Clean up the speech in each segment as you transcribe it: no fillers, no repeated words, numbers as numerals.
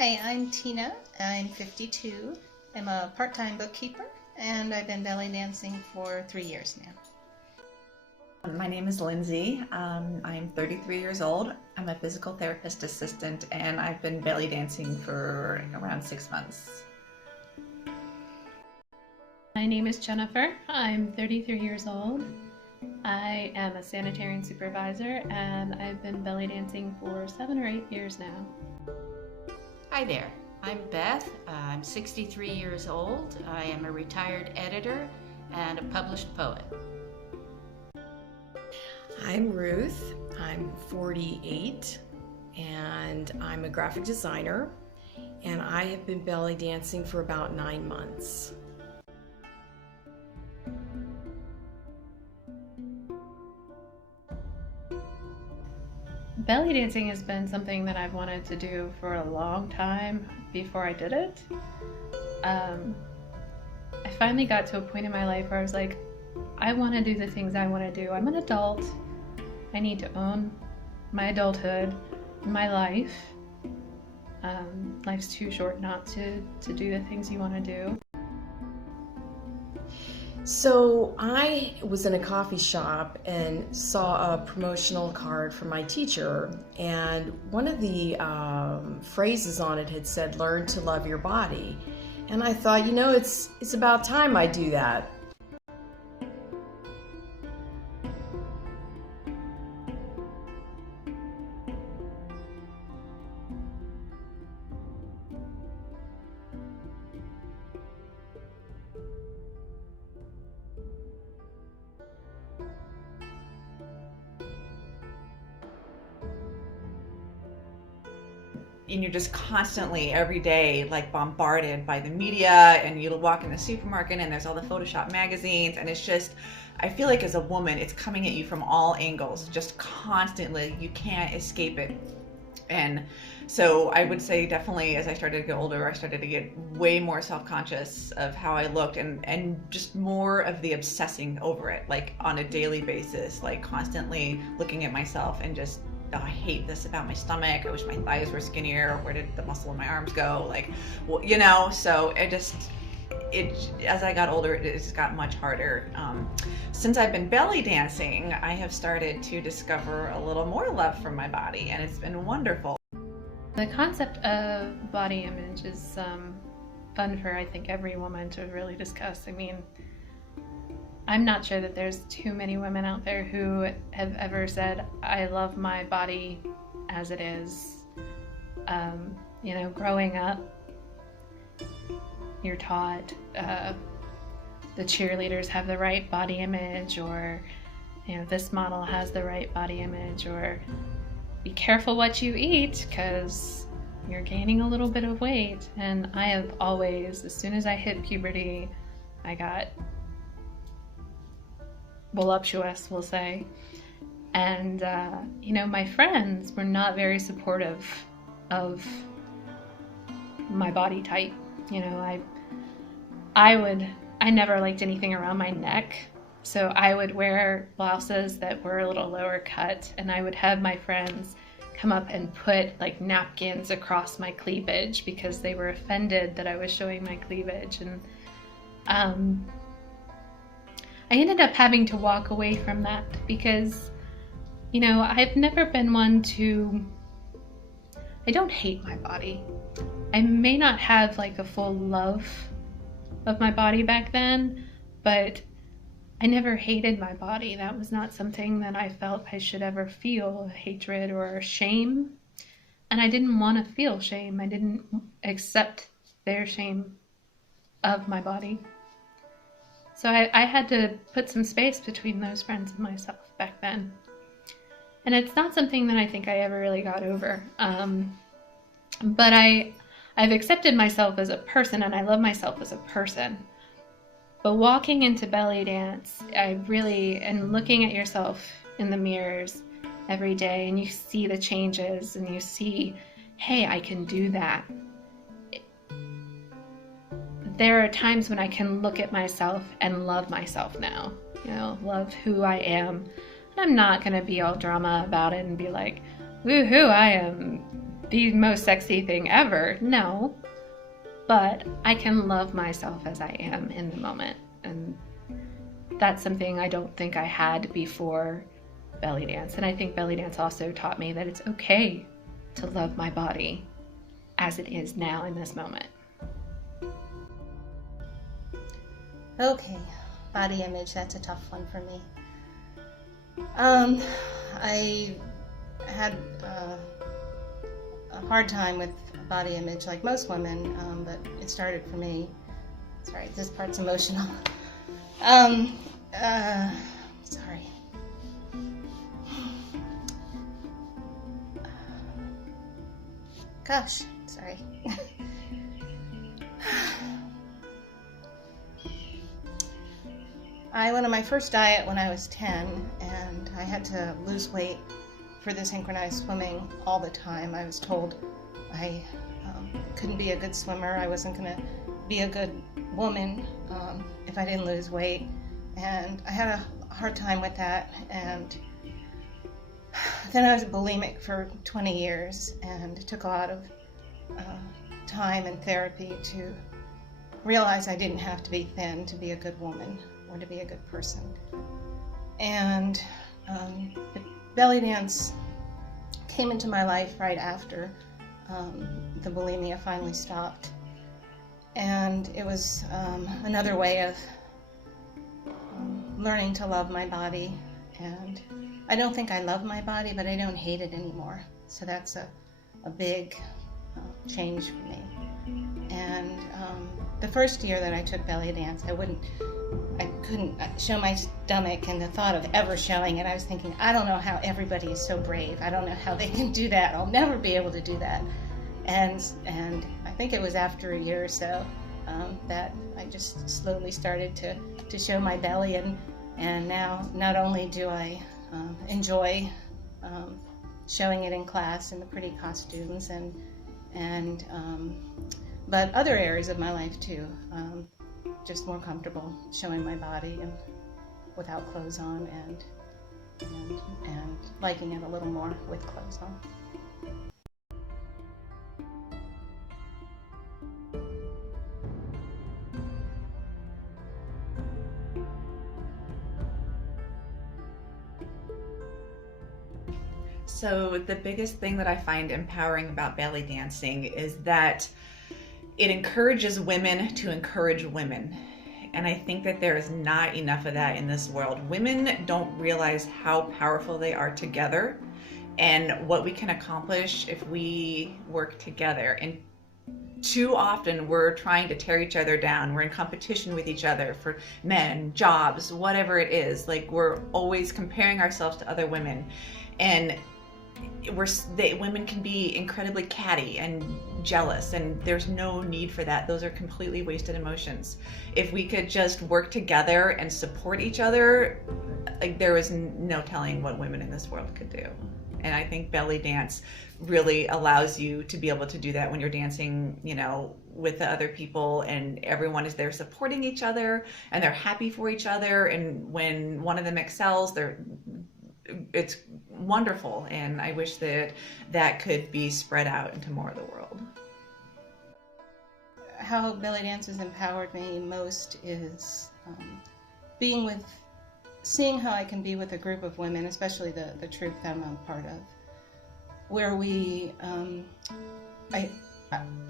Hi, I'm Tina. I'm 52. I'm a part-time bookkeeper, and I've been belly dancing for 3 years now. My name is Lindsay. I'm 33 years old. I'm a physical therapist assistant, and I've been belly dancing for around 6 months. My name is Jennifer. I'm 33 years old. I am a sanitarian supervisor and I've been belly dancing for 7 or 8 years now. Hi there, I'm Beth. I'm 63 years old. I am a retired editor and a published poet. I'm Ruth. I'm 48 and I'm a graphic designer, and I have been belly dancing for about 9 months. Belly dancing has been something that I've wanted to do for a long time before I did it. I finally got to a point in my life where I was like, I want to do the things I want to do. I'm an adult. I need to own my adulthood, my life. Life's too short not to do the things you want to do. So I was in a coffee shop and saw a promotional card from my teacher, and one of the phrases on it had said, "Learn to love your body." And I thought, it's about time I do that. And you're just constantly, every day, like bombarded by the media, and you walk in the supermarket and there's all the Photoshop magazines, and it's just, I feel like as a woman, it's coming at you from all angles, just constantly. You can't escape it. And so I would say definitely as I started to get older, I started to get way more self-conscious of how I looked, and just more of the obsessing over it, like on a daily basis, like constantly looking at myself and just, oh, I hate this about my stomach. I wish my thighs were skinnier. Where did the muscle in my arms go? Like, well, so as I got older, it just got much harder. Since I've been belly dancing, I have started to discover a little more love for my body, and it's been wonderful. The concept of body image is fun for, I think, every woman to really discuss. I mean, I'm not sure that there's too many women out there who have ever said, I love my body as it is. Growing up, you're taught the cheerleaders have the right body image, or this model has the right body image, or be careful what you eat because you're gaining a little bit of weight. And I have always, as soon as I hit puberty, I got voluptuous, we'll say. And my friends were not very supportive of my body type. I never liked anything around my neck, so I would wear blouses that were a little lower cut, and I would have my friends come up and put like napkins across my cleavage because they were offended that I was showing my cleavage. And I ended up having to walk away from that because, I've never been one to, I don't hate my body. I may not have like a full love of my body back then, but I never hated my body. That was not something that I felt I should ever feel hatred or shame. And I didn't want to feel shame. I didn't accept their shame of my body. So I had to put some space between those friends and myself back then. And it's not something that I think I ever really got over. But I've accepted myself as a person, and I love myself as a person. But walking into belly dance, and looking at yourself in the mirrors every day, and you see the changes, and you see, hey, I can do that. There are times when I can look at myself and love myself now, love who I am. And I'm not going to be all drama about it and be like, woohoo, I am the most sexy thing ever. No. But I can love myself as I am in the moment. And that's something I don't think I had before belly dance. And I think belly dance also taught me that it's okay to love my body as it is now in this moment. Okay, body image, that's a tough one for me. I had a hard time with body image like most women, but it started for me. Sorry, this part's emotional. Sorry. Gosh, sorry. I went on my first diet when I was 10, and I had to lose weight for the synchronized swimming all the time. I was told I couldn't be a good swimmer. I wasn't going to be a good woman if I didn't lose weight, and I had a hard time with that. And then I was bulimic for 20 years, and it took a lot of time and therapy to realize I didn't have to be thin to be a good woman or to be a good person. And belly dance came into my life right after the bulimia finally stopped. And it was another way of learning to love my body. And I don't think I love my body, but I don't hate it anymore. So that's a big change for me. And the first year that I took belly dance, I couldn't show my stomach, and the thought of ever showing it, I was thinking, I don't know how everybody is so brave. I don't know how they can do that. I'll never be able to do that. And I think it was after a year or so that I just slowly started to show my belly, and now not only do I enjoy showing it in class in the pretty costumes and but other areas of my life too. Just more comfortable showing my body and without clothes on, and liking it a little more with clothes on. So the biggest thing that I find empowering about belly dancing is that it encourages women to encourage women. And I think that there is not enough of that in this world. Women don't realize how powerful they are together and what we can accomplish if we work together. And too often we're trying to tear each other down. We're in competition with each other for men, jobs, whatever it is. Like, we're always comparing ourselves to other women. And women can be incredibly catty and jealous, and there's no need for that. Those are completely wasted emotions. If we could just work together and support each other, like, there is no telling what women in this world could do. And I think belly dance really allows you to be able to do that when you're dancing, with the other people, and everyone is there supporting each other, and they're happy for each other. And when one of them excels, it's wonderful. And I wish that could be spread out into more of the world. How belly dance has empowered me most is seeing how I can be with a group of women, especially the troupe that I'm a part of, where I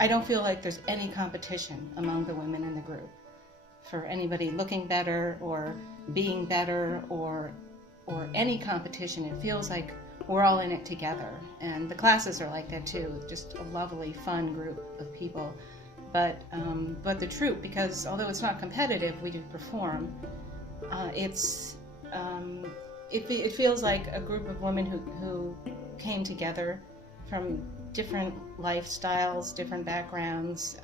don't feel like there's any competition among the women in the group for anybody looking better or being better or any competition. It feels like we're all in it together, and the classes are like that too. Just a lovely, fun group of people. But the troupe, because although it's not competitive, we do perform. It feels like a group of women who came together from different lifestyles, different backgrounds,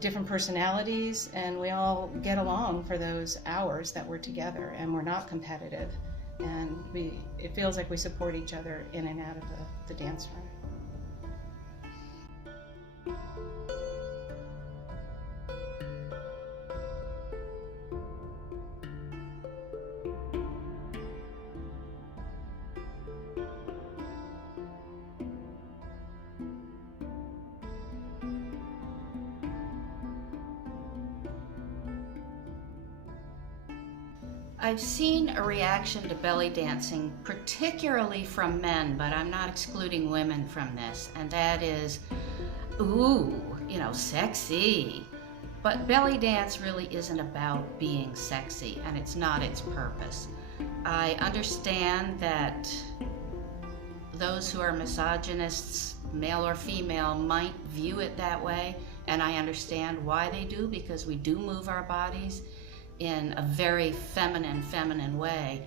different personalities, and we all get along for those hours that we're together, and we're not competitive, and it feels like we support each other in and out of the dance room. I've seen a reaction to belly dancing, particularly from men, but I'm not excluding women from this, and that is, ooh, sexy. But belly dance really isn't about being sexy, and it's not its purpose. I understand that those who are misogynists, male or female, might view it that way, and I understand why they do, because we do move our bodies in a very feminine way.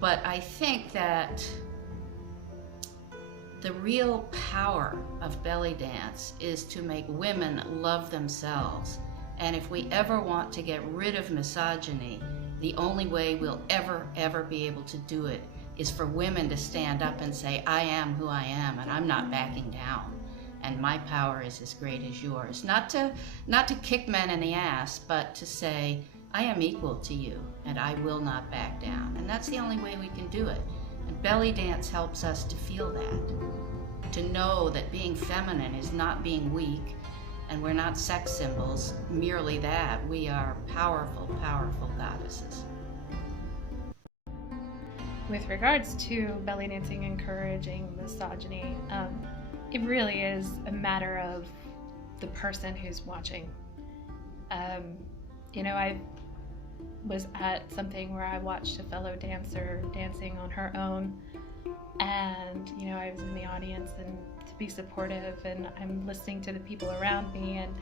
But I think that the real power of belly dance is to make women love themselves. And if we ever want to get rid of misogyny, the only way we'll ever be able to do it is for women to stand up and say, I am who I am, and I'm not backing down. And my power is as great as yours. Not to kick men in the ass, but to say, I am equal to you, and I will not back down. And that's the only way we can do it. And belly dance helps us to feel that, to know that being feminine is not being weak, and we're not sex symbols, merely that. We are powerful goddesses. With regards to belly dancing encouraging misogyny, it really is a matter of the person who's watching. I was at something where I watched a fellow dancer dancing on her own, and I was in the audience and to be supportive, and I'm listening to the people around me, and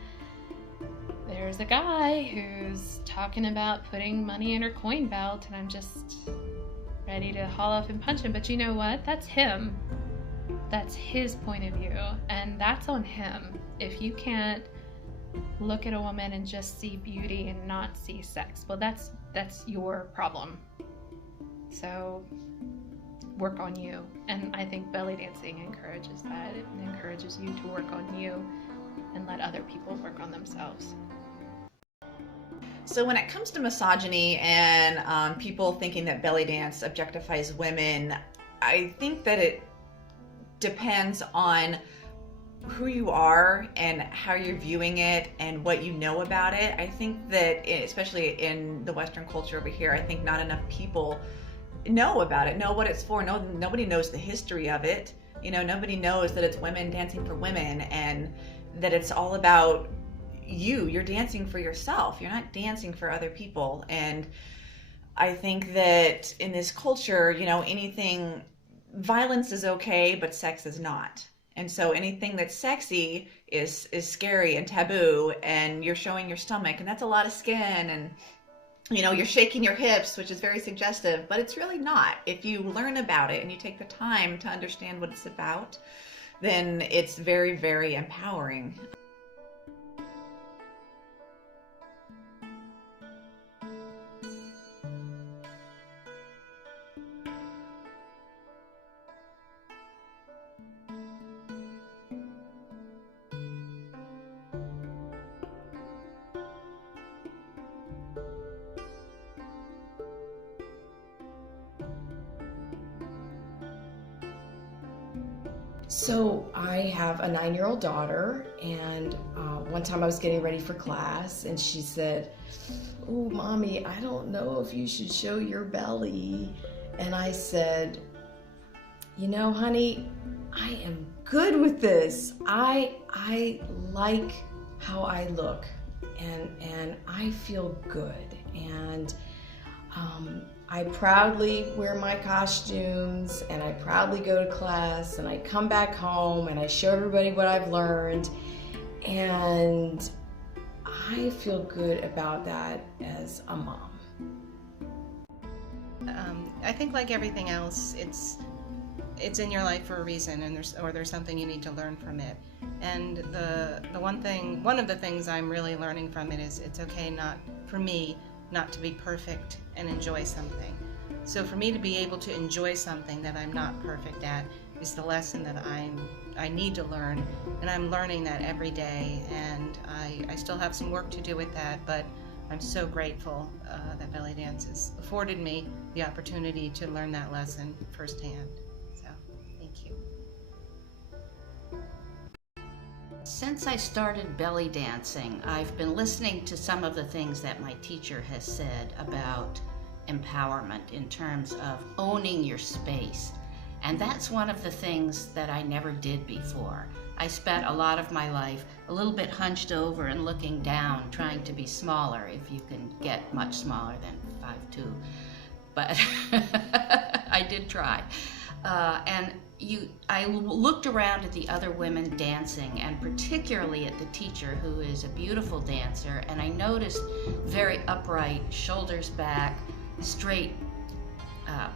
there's a guy who's talking about putting money in her coin belt, and I'm just ready to haul off and punch him. But you know what? That's him. That's his point of view, and that's on him. If you can't look at a woman and just see beauty and not see sex, well, that's your problem. So work on you. And I think belly dancing encourages that. It encourages you to work on you and let other people work on themselves. So when it comes to misogyny and people thinking that belly dance objectifies women, I think that it depends on who you are and how you're viewing it and what you know about it. I think that, especially in the Western culture over here, I think not enough people know about it, know what it's for. Nobody knows the history of it. Nobody knows that it's women dancing for women, and that it's all about you're dancing for yourself. You're not dancing for other people. And I think that in this culture, violence is okay, but sex is not. And so anything that's sexy is scary and taboo, and you're showing your stomach, and that's a lot of skin, and you're shaking your hips, which is very suggestive, but it's really not. If you learn about it and you take the time to understand what it's about, then it's very, very empowering. So I have a 9-year-old daughter, and one time I was getting ready for class, and she said, "Oh, Mommy, I don't know if you should show your belly." And I said, honey, I am good with this. I like how I look, and I feel good, and I proudly wear my costumes, and I proudly go to class, and I come back home and I show everybody what I've learned, and I feel good about that as a mom. I think, like everything else, it's in your life for a reason, and there's something you need to learn from it. And one of the things I'm really learning from it is it's okay not to be perfect and enjoy something. So for me to be able to enjoy something that I'm not perfect at is the lesson that I need to learn, and I'm learning that every day, and I still have some work to do with that, but I'm so grateful that belly dance has afforded me the opportunity to learn that lesson firsthand. So thank you. Since I started belly dancing, I've been listening to some of the things that my teacher has said about empowerment in terms of owning your space. And that's one of the things that I never did before. I spent a lot of my life a little bit hunched over and looking down, trying to be smaller, if you can get much smaller than 5'2". But I did try. I looked around at the other women dancing, and particularly at the teacher, who is a beautiful dancer, and I noticed very upright, shoulders back, straight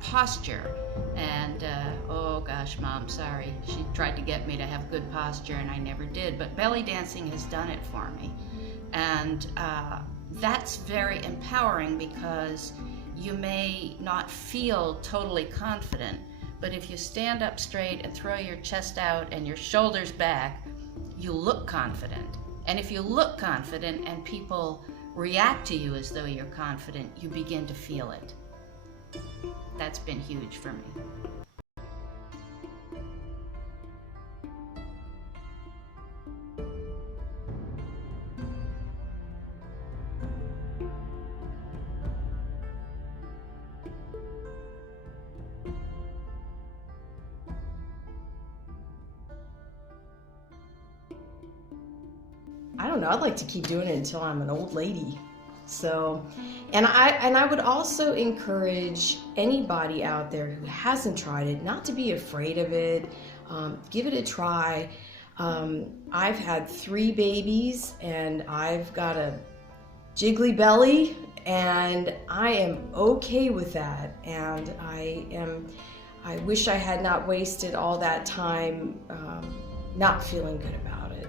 posture. And oh gosh, Mom, sorry. She tried to get me to have good posture and I never did, but belly dancing has done it for me. And that's very empowering, because you may not feel totally confident, but if you stand up straight and throw your chest out and your shoulders back, you look confident. And if you look confident and people react to you as though you're confident, you begin to feel it. That's been huge for me. I don't know, I'd like to keep doing it until I'm an old lady. So, and I would also encourage anybody out there who hasn't tried it not to be afraid of it. Give it a try. I've had 3 babies and I've got a jiggly belly, and I am okay with that. And I wish I had not wasted all that time not feeling good about it.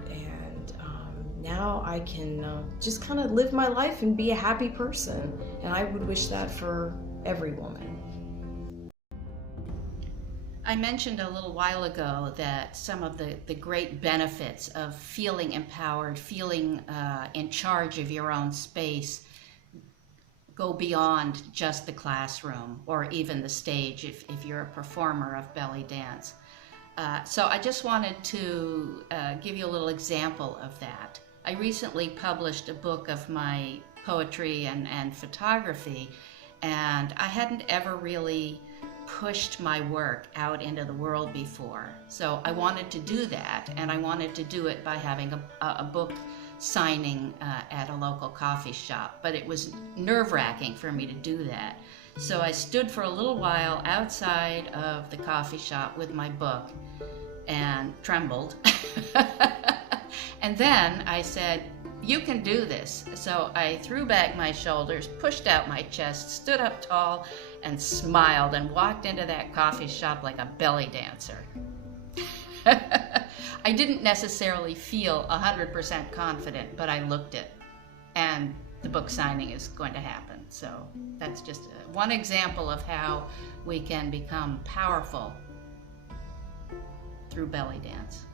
Now I can just kind of live my life and be a happy person. And I would wish that for every woman. I mentioned a little while ago that some of the great benefits of feeling empowered, feeling in charge of your own space, go beyond just the classroom or even the stage if you're a performer of belly dance. So I just wanted to give you a little example of that. I recently published a book of my poetry and photography, and I hadn't ever really pushed my work out into the world before. So I wanted to do that, and I wanted to do it by having a book signing at a local coffee shop, but it was nerve-wracking for me to do that. So I stood for a little while outside of the coffee shop with my book and trembled. And then I said, you can do this. So I threw back my shoulders, pushed out my chest, stood up tall, and smiled and walked into that coffee shop like a belly dancer. I didn't necessarily feel 100% confident, but I looked it. And the book signing is going to happen. So that's just one example of how we can become powerful through belly dance.